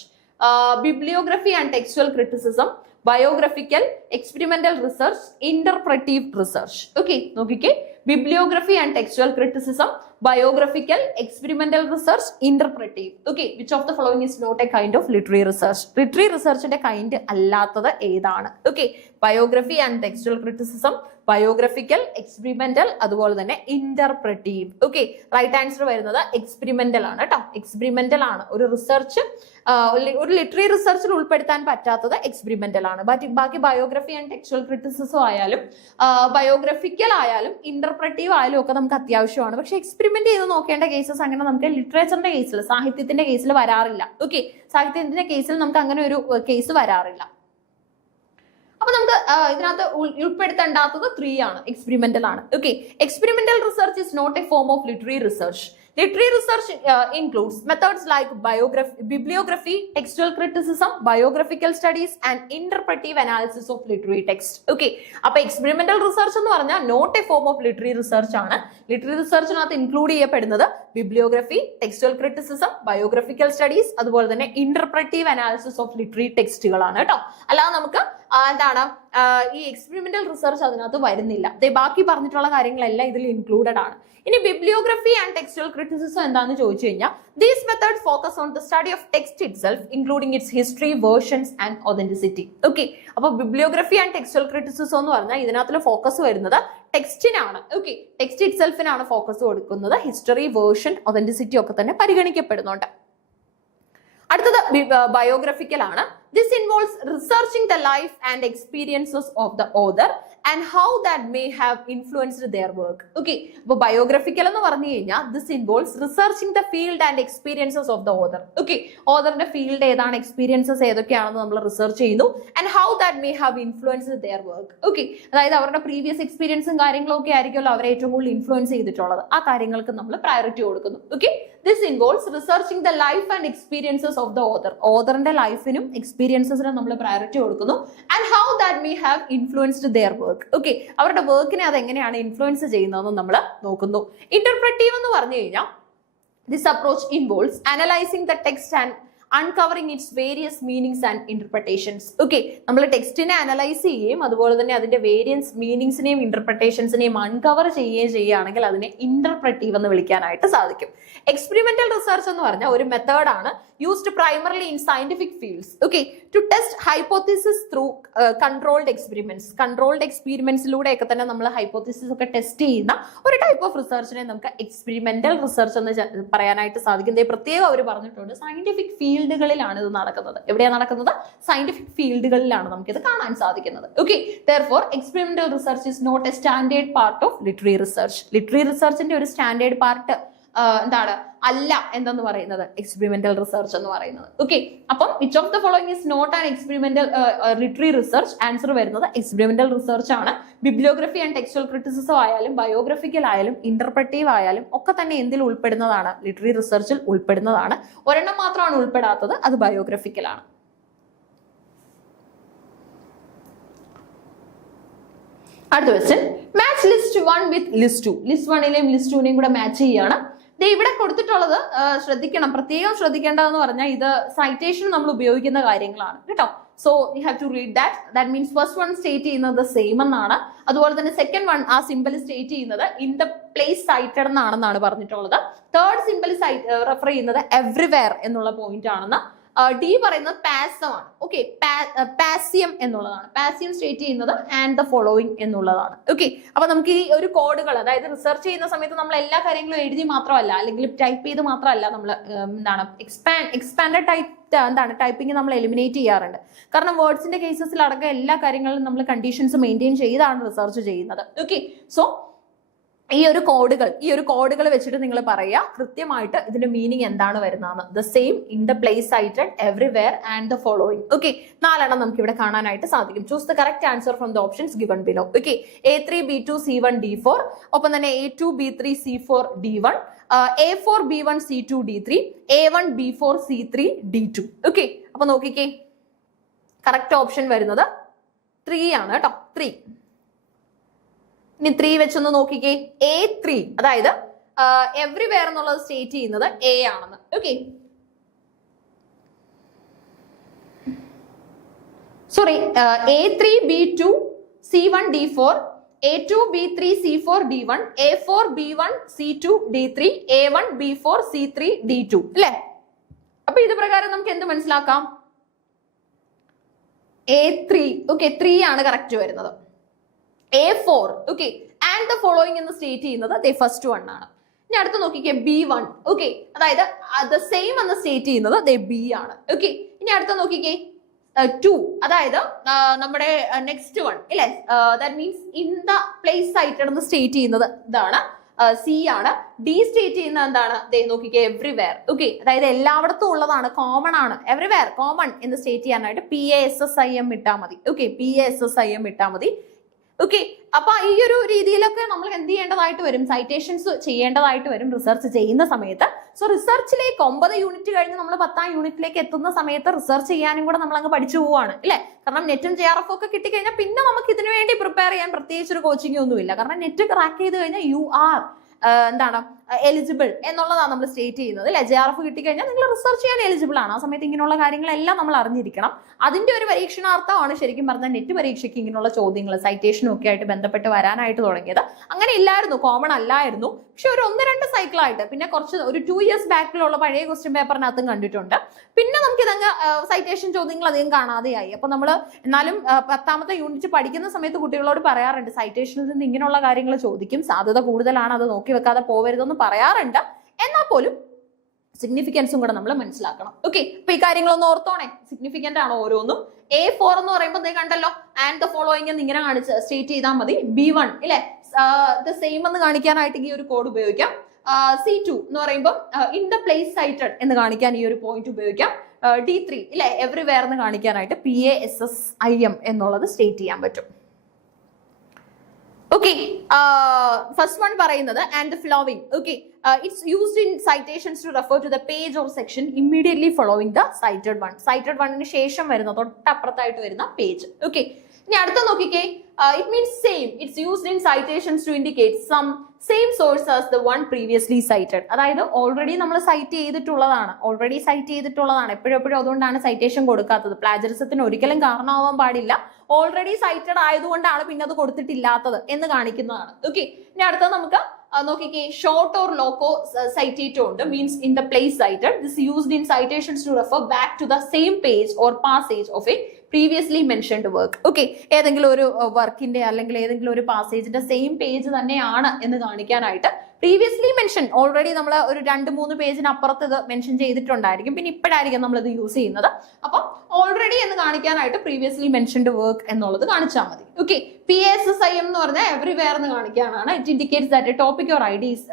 Bibliography and textual criticism, biographical, experimental research, interpretive research. Okay, നോക്കിക്കേ, bibliography and textual criticism, biographical, experimental research, interpretive. Okay, which of the following is not a kind of literary research? Literary researchന്റെ കൈൻഡ് അല്ലാത്തത് ഏതാണ്? Okay, biography and textual criticism, biographical, experimental, അതുപോലെ തന്നെ interpretive. Okay, റൈറ്റ് ആൻസർ വരുന്നത് എക്സ്പെരിമെന്റൽ ആണ് കേട്ടോ, എക്സ്പെരിമെന്റൽ ആണ്. ഒരു റിസർച്ച് ഒരു ലിറ്റററി റിസർച്ചിൽ ഉൾപ്പെടുത്താൻ പറ്റാത്തത് എക്സ്പെരിമെന്റൽ ആണ്. ബാക്കി ബയോഗ്രഫി ആൻഡ് ടെക്സ്ച്വൽ ക്രിറ്റിസിസം ആയാലും ബയോഗ്രഫിക്കൽ ആയാലും ഇന്റർപ്രറ്റീവ് ആയാലും ഒക്കെ നമുക്ക് അത്യാവശ്യമാണ്. പക്ഷെ എക്സ്പെരിമെന്റ് ചെയ്ത് നോക്കേണ്ട കേസസ് അങ്ങനെ നമുക്ക് ലിറ്ററേച്ചറിന്റെ കേസിൽ, സാഹിത്യത്തിന്റെ കേസിൽ വരാറില്ല. ഓക്കെ, സാഹിത്യത്തിന്റെ കേസിൽ നമുക്ക് അങ്ങനെ ഒരു കേസ് വരാറില്ല. അപ്പൊ നമുക്ക് ഇതിനകത്ത് ഉൾപ്പെടുത്തേണ്ടാത്തത് 3 ആണ്, എക്സ്പെരിമെന്റൽ ആണ്. Okay, experimental research is not a form of literary research. Literary research includes methods like bibliography, textual criticism, biographical studies and interpretive analysis of literary text. Okay, അപ്പോൾ experimental research എന്ന് പറഞ്ഞാൽ not a form of literary research ആണ്. Literary researchനകത്ത് ഇൻക്ലൂഡ് ചെയ്യപ്പെടുന്നത് bibliography, textual criticism, biographical studies, അതുപോലെ തന്നെ interpretive analysis of literary textകളാണ് കേട്ടോ. അല്ലാതെ നമുക്ക് എന്താണ് ഈ എക്സ്പെരിമെന്റൽ റിസർച്ച് അതിനകത്ത് വരുന്നില്ല. ബാക്കി പറഞ്ഞിട്ടുള്ള കാര്യങ്ങളെല്ലാം ഇതിൽ ഇൻക്ലൂഡഡ് ആണ്. ഇനി ബിബ്ലിയോഗ്രഫി ആൻഡ് ടെക്സ്ച്വൽ ക്രിറ്റിസിസം എന്താണെന്ന് ചോദിച്ചു കഴിഞ്ഞാൽ these methods focus on the study of text itself including it's history, versions and authenticity. Okay, അപ്പോൾ ബിബ്ലിയോഗ്രഫി ആൻഡ് ടെക്സ്ച്വൽ ക്രിറ്റിസിസം എന്ന് പറഞ്ഞാൽ ഇതിനകത്ത് ഫോക്കസ് വരുന്നത് ടെക്സ്റ്റിനാണ്. ഓക്കെ, ടെക്സ്റ്റ് ഇറ്റ്സെൽഫിനാണ് ഫോക്കസ് കൊടുക്കുന്നത്. ഹിസ്റ്ററി, വേർഷൻ, ഒതന്റിസിറ്റി ഒക്കെ തന്നെ പരിഗണിക്കപ്പെടുന്നുണ്ട്. അടുത്തത് ബയോഗ്രഫിക്കൽ ആണ്. This involves researching the life and experiences of the author and how that may have influenced their work. Okay, അപ്പോൾ ബയോഗ്രഫിക്കൽ എന്ന് പറഞ്ഞു കഴിഞ്ഞാൽ this involves researching the field and experiences of the author. Okay, ഓതറിന്റെ ഫീൽഡ് ഏതാണ്, എക്സ്പീരിയൻസസ് ഏതൊക്കെയാണെന്ന് നമ്മൾ റിസർച്ച് ചെയ്യുന്നു and how that may have influenced their work. Okay, അതായത് അവരുടെ പ്രീവിയസ് എക്സ്പീരിയൻസും കാര്യങ്ങളും ഒക്കെ ആയിരിക്കുമല്ലോ അവരെ ഏറ്റവും കൂടുതൽ ഇൻഫ്ലുവൻസ് ചെയ്തിട്ടുള്ളത്. ആ കാര്യങ്ങൾക്ക് നമ്മൾ പ്രയോറിറ്റി കൊടുക്കുന്നു. Okay, this involves researching the life and experiences of the author. ഓതറിന്റെ ലൈഫിനും എക്സ്പീരിയൻസസിനും നമ്മൾ പ്രയോറിറ്റി കൊടുക്കുന്നു and how that may have influenced there work. Okay, അവരുടെ വർക്കിനെ അത് എങ്ങനെയാണ് ഇൻഫ്ലുവൻസ് ചെയ്യുന്നതെന്ന് നമ്മൾ നോക്കുന്നു. ഇന്റർപ്രറ്റീവ് എന്ന് പറഞ്ഞു കഴിഞ്ഞാൽ this approach involves analysing the text and uncovering its various meanings and interpretations. Okay, നമ്മൾ ടെക്സ്റ്റിനെ അനലൈസ് ചെയ്യുകയും അതുപോലെ തന്നെ അതിന്റെ വേരിയൻസ് മീനിങ്സിനെയും ഇന്റർപ്രിട്ടേഷൻസിനെയും അൺകവർ ചെയ്യുകയും ചെയ്യുകയാണെങ്കിൽ അതിനെ ഇന്റർപ്രറ്റീവ് എന്ന് വിളിക്കാനായിട്ട് സാധിക്കും. എക്സ്പെരിമെന്റൽ റിസർച്ച് എന്ന് പറഞ്ഞാൽ ഒരു മെത്തേഡാണ് used primarily in scientific fields, okay, to test hypothesis through controlled experiments. Controlled experimentsലൂടെ ഒക്കെ തന്നെ നമ്മൾ ഹൈപ്പോത്തിസിസ് ഒക്കെ ടെസ്റ്റ് ചെയ്യുന്ന ഒരു ടൈപ്പ് ഓഫ് റിസർച്ചിനെ നമുക്ക് എക്സ്പെരിമെന്റൽ റിസർച്ച് എന്ന് പറയാനായിട്ട് സാധിക്കും. പ്രത്യേകം അവർ പറഞ്ഞിട്ടുണ്ട് സയന്റിഫിക് ഫീൽഡുകളിലാണ് ഇത് നടക്കുന്നത്. എവിടെയാണ് നടക്കുന്നത്? സയന്റിഫിക് ഫീൽഡുകളിലാണ് നമുക്കിത് കാണാൻ സാധിക്കുന്നത്. Okay, therefore experimental research is not a standard part of literary research. Literary റിസർച്ചിന്റെ ഒരു സ്റ്റാൻഡേർഡ് പാർട്ട് എന്താണ് അല്ല എന്തെന്ന് പറയുന്നത് എക്സ്പെരിമെന്റൽ റിസർച്ച് എന്ന് പറയുന്നത്. ഓക്കെ, അപ്പം which of the following is not an experimental literary research? Answer വരുന്നത് എക്സ്പെരിമെന്റൽ റിസർച്ച് ആണ്. ബിബ്ലിയോഗ്രഫി ആൻഡ് ടെക്സ്ച്വൽ ക്രിറ്റിസിസം ആയാലും ബയോഗ്രഫിക്കൽ ആയാലും ഇന്റർപ്രറ്റീവ് ആയാലും ഒക്കെ തന്നെ എന്തിൽ ഉൾപ്പെടുന്നതാണ്? ലിറ്റററി റിസർച്ചിൽ ഉൾപ്പെടുന്നതാണ്. ഒരെണ്ണം മാത്രമാണ് ഉൾപ്പെടാത്തത്, അത് ബയോഗ്രഫിക്കൽ ആണ്. അടുത്ത question, match list 1 with list 2. List 1ലെയും ലിസ്റ്റ് 2നെയും കൂടെ മാച്ച് ചെയ്യാണ്. ഇവിടെ കൊടുത്തിട്ടുള്ളത് ശ്രദ്ധിക്കണം, പ്രത്യേകം ശ്രദ്ധിക്കേണ്ടതെന്ന് പറഞ്ഞാൽ ഇത് സൈറ്റേഷൻ നമ്മൾ ഉപയോഗിക്കുന്ന കാര്യങ്ങളാണ് കേട്ടോ. So you have to read that. That means first one state ചെയ്യുന്നത് സെയിം എന്നാണ്. അതുപോലെ തന്നെ സെക്കൻഡ് വൺ ആ സിമ്പിൾ സ്റ്റേറ്റ് ചെയ്യുന്നത് ഇൻ ദ പ്ലേസ് സൈറ്റഡ് എന്നാണെന്നാണ് പറഞ്ഞിട്ടുള്ളത്. തേർഡ് സിമ്പിൾ റെഫർ ചെയ്യുന്നത് എവ്രിവെയർ എന്നുള്ള പോയിന്റ് ആണെന്ന്. ഡി പറയുന്നത് പാസം ആണ്. ഓക്കെ, പാസ്യം എന്നുള്ളതാണ്. പാസ്യം സ്റ്റേറ്റ് ചെയ്യുന്നത് ആൻഡ് ദ ഫോളോയിങ് എന്നുള്ളതാണ്. ഓക്കെ, അപ്പൊ നമുക്ക് ഈ ഒരു കോഡുകൾ, അതായത് റിസർച്ച് ചെയ്യുന്ന സമയത്ത് നമ്മൾ എല്ലാ കാര്യങ്ങളും എഴുതി മാത്രമല്ല അല്ലെങ്കിൽ ടൈപ്പ് ചെയ്ത് മാത്രമല്ല നമ്മൾ എന്താണ് എക്സ്പാൻഡഡ് ടൈപ്പിംഗ് നമ്മൾ എലിമിനേറ്റ് ചെയ്യാറുണ്ട്. കാരണം വേർഡ്സിന്റെ കേസസിൽ അടക്കം എല്ലാ കാര്യങ്ങളിലും നമ്മൾ കണ്ടീഷൻസ് മെയിൻറ്റെയിൻ ചെയ്താണ് റിസർച്ച് ചെയ്യുന്നത്. ഓക്കെ, സോ ഈ ഒരു കോഡുകൾ വെച്ചിട്ട് നിങ്ങൾ പറയുക കൃത്യമായിട്ട് ഇതിന്റെ മീനിങ് എന്താണ് വരുന്നതെന്ന്. The same, in the place cited, everywhere and the following. Okay, 4 നമുക്ക് ഇവിടെ കാണാനായിട്ട് സാധിക്കും. Choose the correct answer from the options given below. Okay, A3 B2 C1 D4, ഒപ്പം തന്നെ A2 B3 C4 D1, A4 B1 C2 D3, A1 B4 C3 D2. Okay, അപ്പൊ നോക്കിക്കേ, കറക്റ്റ് ഓപ്ഷൻ വരുന്നത് 3 ആണ് കേട്ടോ. 3. ഇനി 3 വെച്ചൊന്ന് നോക്കിക്കേ, A3, അതായത് എവ്രിവെയർ എന്നുള്ളത് സ്റ്റേറ്റ് ചെയ്യുന്നത് എ ആണെന്ന്. Okay, sorry, A3 B2 C1 D4, A2 B3 C4 D1, A4 B1 C2 D3, A1 B4 C3 D2 അല്ലേ? അപ്പൊ ഇത് പ്രകാരം നമുക്ക് എന്ത് മനസ്സിലാക്കാം? A3, ഓക്കെ, 3 ആണ് കറക്റ്റ് വരുന്നത്. A4, okay, and the following എന്ന് സ്റ്റേറ്റ് ചെയ്യുന്നത് ഫസ്റ്റ് വൺ ആണ്. ഇനി അടുത്ത് നോക്കിക്കേ, B1, ഓക്കെ, അതായത് ദ സെയിം എന്ന് സ്റ്റേറ്റ് ചെയ്യുന്നത് B ആണ്. ഓക്കെ, ഇനി അടുത്ത് നോക്കിക്കേ, 2, അതായത് നമ്മുടെ നെക്സ്റ്റ് വൺ ഇല്ലേ, that means in the place cited എന്ന് സ്റ്റേറ്റ് ചെയ്യുന്നത് ഇതാണ്, C ആണ്. ഡി സ്റ്റേറ്റ് ചെയ്യുന്നത് എന്താണ്? നോക്കിക്കേ, എവ്രിവെയർ. ഓക്കെ, അതായത് എല്ലായിടത്തും ഉള്ളതാണ്, കോമൺ ആണ്. എവ്രിവെയർ കോമൺ എന്ന് സ്റ്റേറ്റ് ചെയ്യാനായിട്ട് PASSIM ഇട്ടാൽ മതി. ഓക്കെ, PASSIM ഇട്ടാൽ മതി. ഓക്കെ, അപ്പൊ ഈ ഒരു രീതിയിലൊക്കെ നമ്മൾ എന്ത് ചെയ്യേണ്ടതായിട്ട് വരും? സൈറ്റേഷൻസ് ചെയ്യേണ്ടതായിട്ട് വരും റിസർച്ച് ചെയ്യുന്ന സമയത്ത്. സോ റിസർച്ചിലേക്ക് 9 യൂണിറ്റ് കഴിഞ്ഞ് നമ്മൾ 10ാം യൂണിറ്റിലേക്ക് എത്തുന്ന സമയത്ത് റിസർച്ച് ചെയ്യാനും കൂടെ നമ്മൾ അങ്ങ് പഠിച്ചു പോവാണ് അല്ലെ? കാരണം നെറ്റും JRF ഒക്കെ കിട്ടിക്കഴിഞ്ഞാൽ പിന്നെ നമുക്ക് ഇതിനു വേണ്ടി പ്രിപ്പയർ ചെയ്യാൻ പ്രത്യേകിച്ച് ഒരു കോച്ചിങ് ഒന്നുമില്ല. കാരണം നെറ്റ് ക്രാക്ക് ചെയ്ത് കഴിഞ്ഞാൽ യു ആർ എന്താണ് എലിജിബിൾ എന്നുള്ളതാണ് നമ്മൾ സ്റ്റേറ്റ് ചെയ്യുന്നത് അല്ലെ? JRF കിട്ടിക്കഴിഞ്ഞാൽ നിങ്ങൾ റിസർച്ച് ചെയ്യാൻ എലിജിബിൾ ആണ്. ആ സമയത്ത് ഇങ്ങനെയുള്ള കാര്യങ്ങളെല്ലാം നമ്മൾ അറിഞ്ഞിരിക്കണം. അതിന്റെ ഒരു പരീക്ഷണാർത്ഥമാണ് ശരിക്കും പറഞ്ഞാൽ നെറ്റ് പരീക്ഷയ്ക്ക് ഇങ്ങനെയുള്ള ചോദ്യങ്ങൾ സൈറ്റേഷനും ഒക്കെ ആയിട്ട് ബന്ധപ്പെട്ട് വരാനായിട്ട് തുടങ്ങിയത്. അങ്ങനെ ഇല്ലായിരുന്നു, കോമൺ അല്ലായിരുന്നു. പക്ഷെ ഒരു 1-2 സൈക്കിളായിട്ട് പിന്നെ കുറച്ച് ഒരു 2 ഇയേഴ്സ് ബാക്കിലുള്ള പഴയ ക്വസ്റ്റ്യൻ പേപ്പറിനകത്തും കണ്ടിട്ടുണ്ട്. പിന്നെ നമുക്ക് ഇതങ്ങ് സൈറ്റേഷൻ ചോദ്യങ്ങൾ അധികം കാണാതെയായി. അപ്പൊ നമ്മൾ എന്നാലും 10ാമത്തെ യൂണിറ്റ് പഠിക്കുന്ന സമയത്ത് കുട്ടികളോട് പറയാറുണ്ട് സൈറ്റേഷനിൽ നിന്ന് ഇങ്ങനെയുള്ള കാര്യങ്ങൾ ചോദിക്കും, സാധ്യത കൂടുതലാണ്, അത് നോക്കി വെക്കാതെ പോവരുതെന്ന് പറയാറുണ്ട്. എന്നാൽ പോലും സിഗ്നിഫിക്കൻസും കൂടെ നമ്മൾ മനസ്സിലാക്കണം. ഓക്കെ, അപ്പൊ ഈ കാര്യങ്ങളൊന്നും ഓർത്തോണേ, സിഗ്നിഫിക്കന്റ് ആണ് ഓരോന്നും. A4 എന്ന് പറയുമ്പോൾ കണ്ടല്ലോ, ആൻഡ് ദ ഫോളോയിങ് എന്ന് ഇങ്ങനെ കാണിച്ച് സ്റ്റേറ്റ് ചെയ്താൽ മതി. B1 ഇല്ലേ, ദ സെയിം എന്ന് കാണിക്കാനായിട്ട് ഈ ഒരു കോഡ് ഉപയോഗിക്കാം. C2 എന്ന് പറയുമ്പോൾ ഇൻ ദ പ്ലേസ് സൈറ്റഡ് എന്ന് കാണിക്കാൻ ഈ ഒരു പോയിന്റ് ഉപയോഗിക്കാം. D3 ഇല്ലേ, എവ്രിവെയർ എന്ന് കാണിക്കാനായിട്ട് PASSIM എന്നുള്ളത് സ്റ്റേറ്റ് ചെയ്യാൻ പറ്റും. ഓക്കെ, ഫസ്റ്റ് വൺ പറയുന്നത് and the following. Okay, it's used in citations to refer to the page or section immediately following the cited one. Cited വണ്ണിന് ശേഷം വരുന്ന തൊട്ടപ്പുറത്തായിട്ട് വരുന്ന പേജ്. ഓക്കെ, ഇനി അടുത്ത നോക്കിക്കേ, it means same. It's used in citations to indicate some same source as the one previously cited. അതായത് ഓൾറെഡി നമ്മൾ സൈറ്റ് ചെയ്തിട്ടുള്ളതാണ്, എപ്പോഴും അതുകൊണ്ടാണ് സൈറ്റേഷൻ കൊടുക്കാത്തത്. പ്ലാജറിസത്തിന് ഒരിക്കലും കാരണമാവാൻ പാടില്ല. ഓൾറെഡി സൈറ്റഡ് ആയതുകൊണ്ടാണ് പിന്നെ അത് കൊടുത്തിട്ടില്ലാത്തത് എന്ന് കാണിക്കുന്നതാണ്. ഓക്കെ, ഇനി അടുത്തത് നമുക്ക് നോക്കിക്കേ, ഷോർട്ട് ഓർ ലോക്കോ സൈറ്റേറ്റോ ഉണ്ട്, means in the place cited. This used in citations to refer back to the same page or passage of a previously mentioned work. Okay, ഏതെങ്കിലും ഒരു വർക്കിന്റെ അല്ലെങ്കിൽ ഏതെങ്കിലും ഒരു പാസേജിന്റെ സെയിം പേജ് തന്നെയാണ് എന്ന് കാണിക്കാനായിട്ട് പ്രീവിയസ്ലി മെൻഷൻ, ഓൾറെഡി നമ്മൾ ഒരു 2-3 പേജിന് അപ്പുറത്ത് ഇത് മെൻഷൻ ചെയ്തിട്ടുണ്ടായിരിക്കും, പിന്നെ ഇപ്പോഴായിരിക്കും നമ്മൾ ഇത് യൂസ് ചെയ്യുന്നത്. അപ്പം ഓൾറെഡി എന്ന് കാണിക്കാനായിട്ട് പ്രീവിയസ്ലി മെൻഷൻഡ് വർക്ക് എന്നുള്ളത് കാണിച്ചാൽ മതി. ഓക്കെ, PSSIM എന്ന് പറഞ്ഞാൽ എവറിവെയർ എന്ന് കാണിക്കാനാണ്. It indicates that A topic or idea is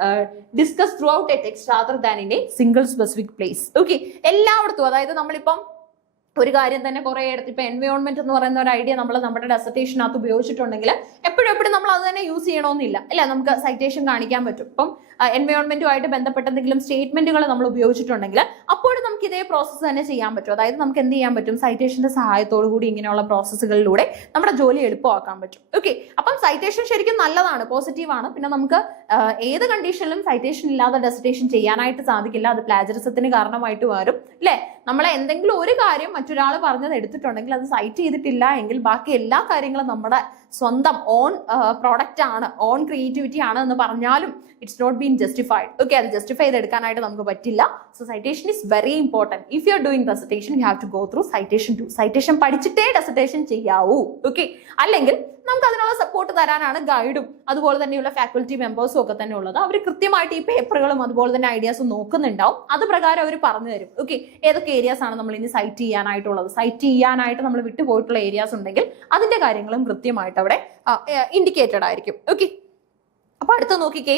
discuss through out A text rather than in a single specific place. Okay, എല്ലായിടത്തും, അതായത് നമ്മളിപ്പം ഒരു കാര്യം തന്നെ കുറെ എടുത്ത് ഇപ്പൊ എൻവയോൺമെന്റ് എന്ന് പറയുന്ന ഒരു ഐഡിയ നമ്മൾ നമ്മുടെ ഡെസർട്ടേഷനകത്ത് ഉപയോഗിച്ചിട്ടുണ്ടെങ്കിൽ എപ്പോഴും നമ്മൾ അത് തന്നെ യൂസ് ചെയ്യണമെന്നില്ല, അല്ല, നമുക്ക് സൈറ്റേഷൻ കാണിക്കാൻ പറ്റും. ഇപ്പം എൻവയോൺമെന്റുമായിട്ട് ബന്ധപ്പെട്ട എന്തെങ്കിലും സ്റ്റേറ്റ്മെന്റുകൾ നമ്മൾ ഉപയോഗിച്ചിട്ടുണ്ടെങ്കിൽ അപ്പോഴും നമുക്ക് ഇതേ പ്രോസസ്സ് തന്നെ ചെയ്യാൻ പറ്റും. അതായത് നമുക്ക് എന്ത് ചെയ്യാൻ പറ്റും, സൈറ്റേഷന്റെ സഹായത്തോടു കൂടി ഇങ്ങനെയുള്ള പ്രോസസ്സുകളിലൂടെ നമ്മുടെ ജോലി എളുപ്പമാക്കാൻ പറ്റും. ഓക്കെ, അപ്പം സൈറ്റേഷൻ ശരിക്കും നല്ലതാണ്, പോസിറ്റീവാണ്. പിന്നെ നമുക്ക് ഏത് കണ്ടീഷനിലും സൈറ്റേഷൻ ഇല്ലാതെ ഡെസർട്ടേഷൻ ചെയ്യാനായിട്ട് സാധിക്കില്ല. അത് പ്ലാജറിസത്തിന് കാരണമായിട്ട് വരും, അല്ലെ? നമ്മളെ എന്തെങ്കിലും ഒരു കാര്യം മറ്റൊരാൾ പറഞ്ഞത് എടുത്തിട്ടുണ്ടെങ്കിൽ അത് സൈറ്റ് ചെയ്തിട്ടില്ല എങ്കിൽ ബാക്കി എല്ലാ കാര്യങ്ങളും നമ്മുടെ സ്വന്തം ഓൺ പ്രോഡക്റ്റ് ആണ്, ഓൺ ക്രിയേറ്റിവിറ്റി ആണ് എന്ന് പറഞ്ഞാലും it's not been justified. Okay, അത് ജസ്റ്റിഫൈ ചെയ്തെടുക്കാനായിട്ട് നമുക്ക് പറ്റില്ല. So citation is very important. If you are doing dissertation you have to go through citation too. Citation പഠിച്ചിട്ടേ ഡെസർട്ടേഷൻ ചെയ്യാവൂ. ഓക്കെ, അല്ലെങ്കിൽ നമുക്ക് അതിനുള്ള സപ്പോർട്ട് തരാനാണ് ഗൈഡും അതുപോലെ തന്നെയുള്ള ഫാക്കൽറ്റി മെമ്പേഴ്സും ഒക്കെ തന്നെ ഉള്ളത്. അവർ കൃത്യമായിട്ട് ഈ പേപ്പറുകളും അതുപോലെ തന്നെ ഐഡിയാസും നോക്കുന്നുണ്ടാവും. അത് പ്രകാരം അവർ പറഞ്ഞു തരും. ഓക്കെ, ഏതൊക്കെ ഏരിയാസ് ആണ് നമ്മൾ ഇനി സൈറ്റ് ചെയ്യാനായിട്ടുള്ളത്, സൈറ്റ് ചെയ്യാനായിട്ട് നമ്മൾ വിട്ടുപോയിട്ടുള്ള ഏരിയാസ് ഉണ്ടെങ്കിൽ അതിന്റെ കാര്യങ്ങളും കൃത്യമായിട്ട് അവിടെ ഇൻഡിക്കേറ്റഡ് ആയിരിക്കും. ഓക്കെ, അപ്പൊ അടുത്ത നോക്കിക്കേ,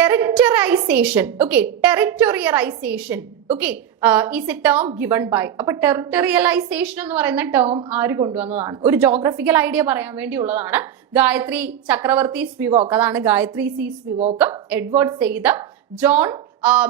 territorisation. Okay, territorialisation is a term given by. അപ്പൊ ടെറിറ്റോറിയലൈസേഷൻ എന്ന് പറയുന്ന ടേം ആര് കൊണ്ടുവന്നതാണ്? ഒരു ജോഗ്രഫിക്കൽ ഐഡിയ പറയാൻ വേണ്ടിയുള്ളതാണ്. ഗായത്രി ചക്രവർത്തി സ്പിവോക്ക്, അതാണ് Gayatri C Spivak, Edward Said, John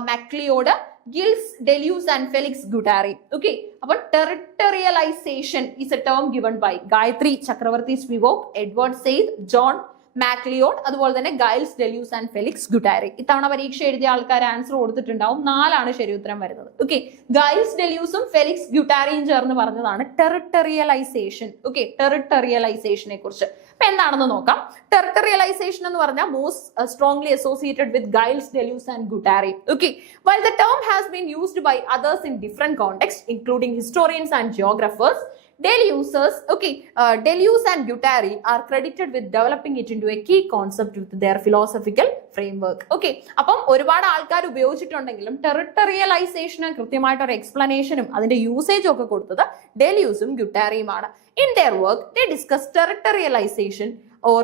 McLeod, Gilles Deleuze and Felix Guattari. Okay, അപ്പോൾ territorialisation is a term given by Gayatri Chakravorty Spivak, Edward Said, John McLeod, അതുപോലെ തന്നെ Gilles Deleuze and Felix Guattari. ഇത്തവണ പരീക്ഷ എഴുതിയ ആൾക്കാർ ആൻസർ കൊടുത്തിട്ടുണ്ടാവും. 4 ശരി ഉത്തരം വരുന്നത്. ഓക്കെ, ഗൈൽസ് ഡെലൂസും ഫെലിക്സ് ഗുട്ടാരിയും ചേർന്ന് പറഞ്ഞതാണ് ടെറിറ്റോറിയലൈസേഷൻ. ഓക്കെ, ടെറിറ്റോറിയലൈസേഷനെ കുറിച്ച് അപ്പൊ എന്താണെന്ന് നോക്കാം. ടെറിറ്റോറിയലൈസേഷൻ എന്ന് പറഞ്ഞാൽ most strongly associated with Gilles Deleuze and Guattari. Okay, while the term has been used by others in different contexts including historians and geographers, Deleuze and Guattari are credited with developing it into a key concept with their philosophical framework. Okay, അപ്പം ഒരുപാട് ആൾക്കാർ ഉപയോഗിച്ചിട്ടുണ്ടെങ്കിലും ടെറിറ്റോറിയലൈസേഷന് കൃത്യമായിട്ട് ഒരു എക്സ്പ്ലനേഷനും അതിന്റെ യൂസേജും ഒക്കെ കൊടുത്തത് ഡെലൂസും ഗുട്ടാരിയുമാണ്. In their work, they discuss territorialization or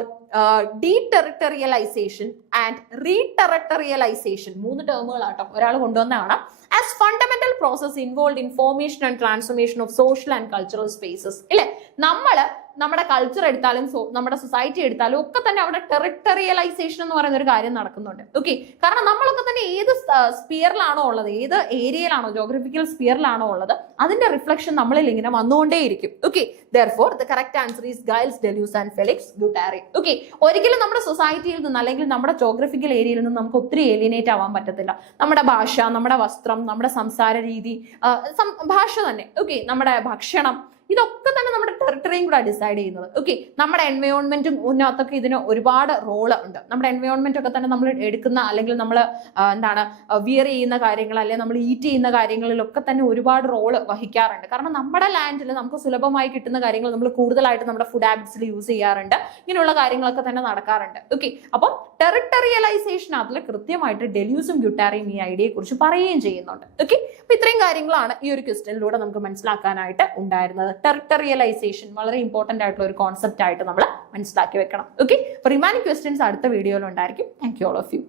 deterritorialization and reterritorialization. 3 ടേമുകളാട്ടോ ഒരാൾ കൊണ്ടുവന്നതാണ്. As fundamental process involved in formation and transformation of social and cultural spaces. ഇല്ലേ, നമ്മുടെ കൾച്ചർ എടുത്താലും നമ്മുടെ സൊസൈറ്റി എടുത്താലും ഒക്കെ തന്നെ അവിടെ ടെറിറ്റോറിയലൈസേഷൻ എന്ന് പറയുന്ന ഒരു കാര്യം നടക്കുന്നുണ്ട്. ഓക്കെ, കാരണം നമ്മളൊക്കെ തന്നെ ഏത് സ്പിയറിലാണോ ഉള്ളത്, ഏത് ഏരിയയിലാണോ, ജോഗ്രഫിക്കൽ സ്പിയറിലാണോ ഉള്ളത്, അതിന്റെ റിഫ്ലക്ഷൻ നമ്മളിൽ ഇങ്ങനെ വന്നുകൊണ്ടേയിരിക്കും. Okay, therefore the correct answer is Giles Deleuze and Felix Guattari. Okay, ഒരിക്കലും നമ്മുടെ സൊസൈറ്റിയിൽ നിന്ന് അല്ലെങ്കിൽ നമ്മുടെ ജോഗ്രഫിക്കൽ ഏരിയയിൽ നിന്ന് നമുക്ക് ഒത്തിരി ഏലിയനേറ്റ് ആവാൻ പറ്റത്തില്ല. നമ്മുടെ ഭാഷ, നമ്മുടെ വസ്ത്രം, നമ്മുടെ സംസാര രീതി, ഭാഷ തന്നെ, ഓക്കെ, നമ്മുടെ ഭക്ഷണം, ഇതൊക്കെ തന്നെ നമ്മുടെ ടെറിട്ടറിയും കൂടെ ഡിസൈഡ് ചെയ്യുന്നത്. ഓക്കെ, നമ്മുടെ എൻവയോൺമെന്റും ഉന്നത്തൊക്കെ ഇതിന് ഒരുപാട് റോള് ഉണ്ട്. നമ്മുടെ എൻവയോൺമെന്റ് ഒക്കെ തന്നെ നമ്മൾ എടുക്കുന്ന അല്ലെങ്കിൽ നമ്മൾ വിയർ ചെയ്യുന്ന കാര്യങ്ങൾ അല്ലെങ്കിൽ നമ്മൾ ഈറ്റ് ചെയ്യുന്ന കാര്യങ്ങളിലൊക്കെ തന്നെ ഒരുപാട് റോള് വഹിക്കാറുണ്ട്. കാരണം നമ്മുടെ ലാൻഡിൽ നമുക്ക് സുലഭമായി കിട്ടുന്ന കാര്യങ്ങൾ നമ്മൾ കൂടുതലായിട്ട് നമ്മുടെ ഫുഡ് ഹാബിറ്റ്സിൽ യൂസ് ചെയ്യാറുണ്ട്. ഇങ്ങനെയുള്ള കാര്യങ്ങളൊക്കെ തന്നെ നടക്കാറുണ്ട്. ഓക്കെ, അപ്പം ടെറിറ്റോറിയലൈസേഷൻ അതിൽ കൃത്യമായിട്ട് ഡെലൂസും ഗുട്ടാരിയും ഈ ഐഡിയയെ കുറിച്ച് പറയുകയും ചെയ്യുന്നുണ്ട്. ഓക്കെ, അപ്പൊ ഇത്രയും കാര്യങ്ങളാണ് ഈ ഒരു ക്വസ്റ്റ്യനിലൂടെ നമുക്ക് മനസ്സിലാക്കാനായിട്ട് ഉണ്ടായിരുന്നത്. ടെറിറ്റോറിയലൈസേഷൻ വളരെ ഇമ്പോർട്ടന്റ് ആയിട്ടുള്ള ഒരു കോൺസെപ്റ്റ് ആയിട്ട് നമ്മൾ മനസ്സിലാക്കി വെക്കണം. ഓക്കെ, അപ്പൊ റിമൈനിങ് ക്വസ്റ്റ്യൻസ് അടുത്ത വീഡിയോയിൽ ഉണ്ടായിരിക്കും. Thank you all of U.